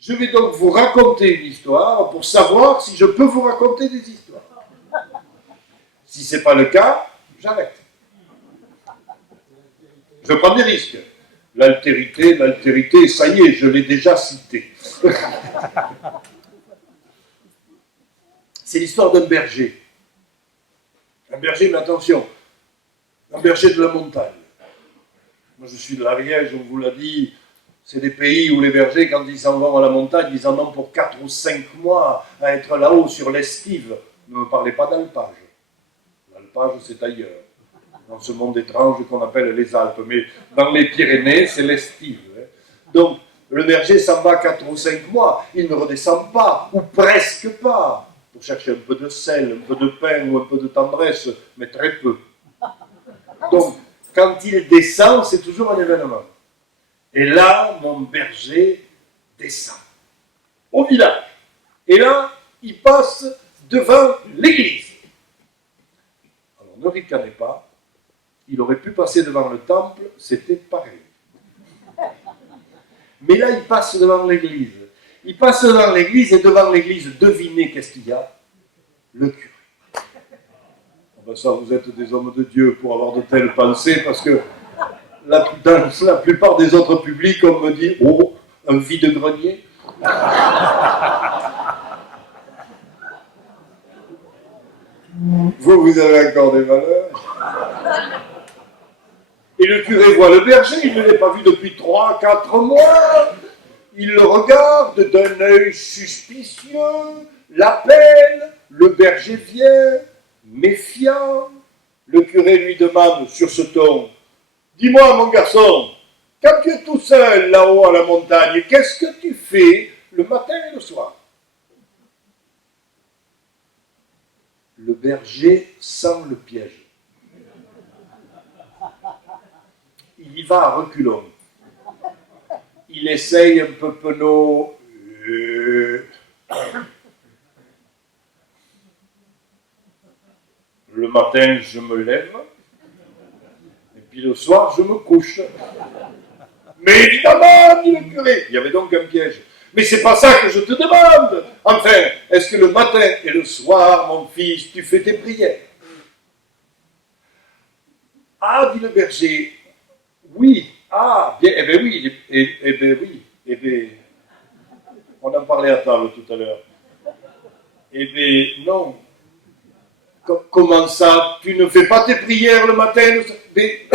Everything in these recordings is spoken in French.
Je vais donc vous raconter une histoire pour savoir si je peux vous raconter des histoires. Si ce n'est pas le cas, j'arrête. Je prends des risques. L'altérité, ça y est, je l'ai déjà cité. C'est l'histoire d'un berger. Un berger, mais attention, un berger de la montagne. Moi, je suis de l'Ariège, on vous l'a dit, c'est des pays où les bergers, quand ils s'en vont à la montagne, ils en ont pour 4 ou 5 mois à être là-haut sur l'estive. Ne me parlez pas d'alpage. L'alpage, c'est ailleurs, dans ce monde étrange qu'on appelle les Alpes. Mais dans les Pyrénées, c'est l'estive. Donc, le berger s'en va 4 ou 5 mois, il ne redescend pas, ou presque pas, pour chercher un peu de sel, un peu de pain ou un peu de tendresse, mais très peu. Donc, quand il descend, c'est toujours un événement. Et là, mon berger descend au village. Et là, il passe devant l'église. Alors, ne ricanez pas, il aurait pu passer devant le temple, c'était pareil. Mais là, il passe devant l'église. Il passe devant l'église, et devant l'église, devinez qu'est-ce qu'il y a? Le curé. Ben ça, vous êtes des hommes de Dieu pour avoir de telles pensées, parce que dans la plupart des autres publics, on me dit, oh, un vide-grenier. Vous avez encore des valeurs. Et le curé voit le berger, il ne l'a pas vu depuis 3-4 mois. Il le regarde d'un œil suspicieux, l'appelle, le berger vient, méfiant. Le curé lui demande sur ce ton, « Dis-moi, mon garçon, quand tu es tout seul là-haut à la montagne, qu'est-ce que tu fais le matin et le soir ?» Le berger sent le piège. Il y va à reculons. Il essaye un peu penaud. Le matin, je me lève. Et puis le soir, je me couche. Mais évidemment, dit le curé. Il y avait donc un piège. Mais c'est pas ça que je te demande. Enfin, est-ce que le matin et le soir, mon fils, tu fais tes prières? Ah, dit le berger. Oui. Ah, bien, eh bien oui. Eh bien oui. Eh bien, on en parlait à table tout à l'heure. Eh bien, non. Comment ça? Tu ne fais pas tes prières le matin? Mais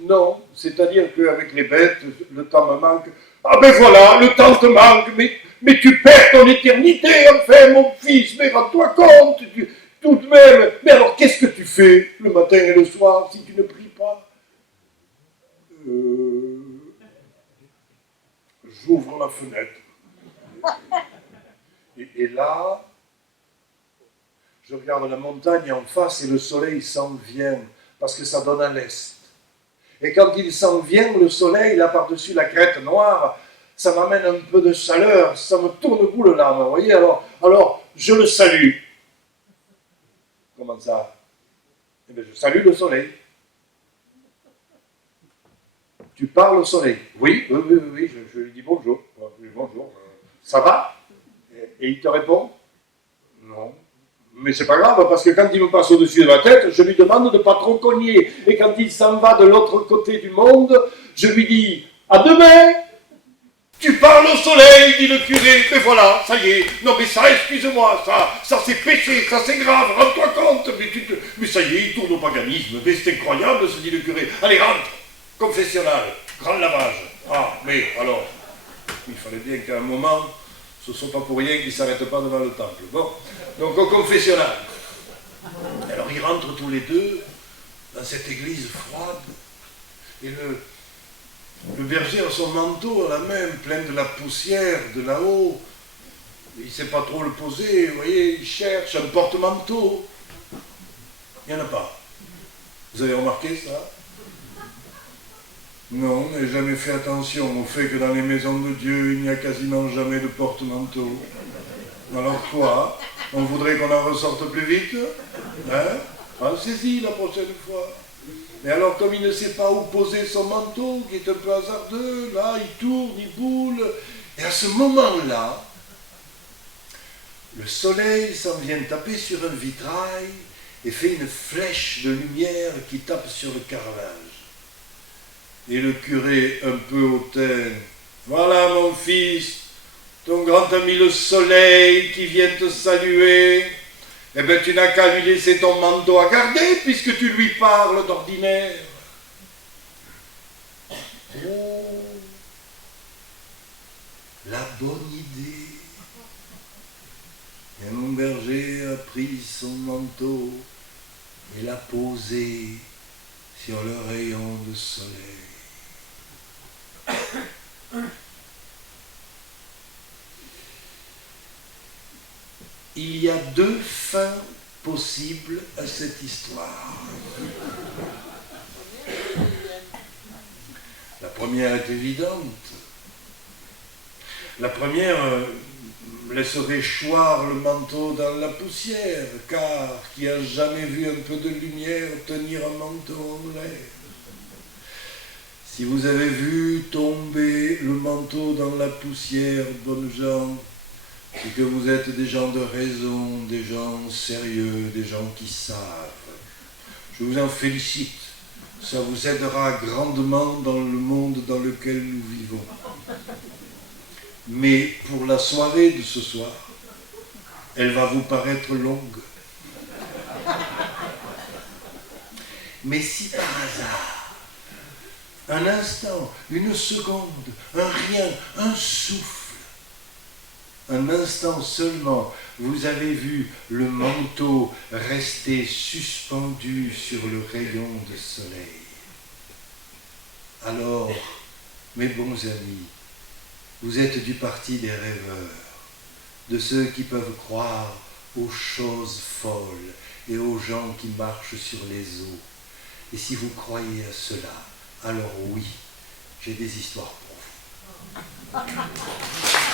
non, c'est-à-dire qu'avec les bêtes, le temps me manque. Ah ben voilà, le temps te manque, mais tu perds ton éternité, enfin, mon fils, mais rends-toi compte, tout de même. Mais alors, qu'est-ce que tu fais le matin et le soir si tu ne pries pas? J'ouvre la fenêtre. Et là, je regarde la montagne en face et le soleil s'en vient, parce que ça donne à l'est. Et quand il s'en vient, le soleil, là par-dessus la crête noire, ça m'amène un peu de chaleur, ça me tourne boule l'âme, vous voyez, alors, je le salue. Comment ça? Eh bien, je salue le soleil. Tu parles au soleil? Oui, je lui dis bonjour. Bonjour. Ça va? Et il te répond? Non. Mais c'est pas grave, parce que quand il me passe au-dessus de la tête, je lui demande de ne pas trop cogner. Et quand il s'en va de l'autre côté du monde, je lui dis « À demain !» Tu parles au soleil, dit le curé. Mais voilà, ça y est. Non mais ça, excuse-moi, ça c'est péché, ça c'est grave, rends-toi compte. Mais ça y est, il tourne au paganisme. Mais c'est incroyable, se dit le curé. Allez, rentre, confessionnal, grand lavage. Ah, mais alors, il fallait bien qu'à un moment, ce ne soit pas pour rien qu'ils ne s'arrêtent pas devant le temple. Bon, donc au confessionnal. Alors ils rentrent tous les deux dans cette église froide. Et le berger a son manteau à la main, plein de la poussière de là-haut. Il ne sait pas trop le poser, vous voyez, il cherche un porte-manteau. Il n'y en a pas. Vous avez remarqué ça? Non, on n'a jamais fait attention au fait que dans les maisons de Dieu, il n'y a quasiment jamais de porte-manteau. Alors quoi? On voudrait qu'on en ressorte plus vite? Hein? Pensez-y la prochaine fois. Mais alors, comme il ne sait pas où poser son manteau, qui est un peu hasardeux, là, il tourne, il boule, Et à ce moment-là, le soleil s'en vient taper sur un vitrail et fait une flèche de lumière qui tape sur le carrelage. Et le curé, un peu hautain, « Voilà mon fils, ton grand ami le soleil qui vient te saluer. Eh bien, tu n'as qu'à lui laisser ton manteau à garder puisque tu lui parles d'ordinaire. » Oh, la bonne idée. Et mon berger a pris son manteau et l'a posé sur le rayon de soleil. Il y a deux fins possibles à cette histoire. La première est évidente. La première laisserait choir le manteau dans la poussière, car qui a jamais vu un peu de lumière tenir un manteau en l'air? Si vous avez vu tomber le manteau dans la poussière, bonnes gens, c'est que vous êtes des gens de raison, des gens sérieux, des gens qui savent. Je vous en félicite. Ça vous aidera grandement dans le monde dans lequel nous vivons. Mais pour la soirée de ce soir, elle va vous paraître longue. Mais si par hasard, un instant, une seconde, un rien, un souffle, un instant seulement, vous avez vu le manteau rester suspendu sur le rayon de soleil. Alors, mes bons amis, vous êtes du parti des rêveurs, de ceux qui peuvent croire aux choses folles et aux gens qui marchent sur les eaux. Et si vous croyez à cela, alors oui, j'ai des histoires pour vous.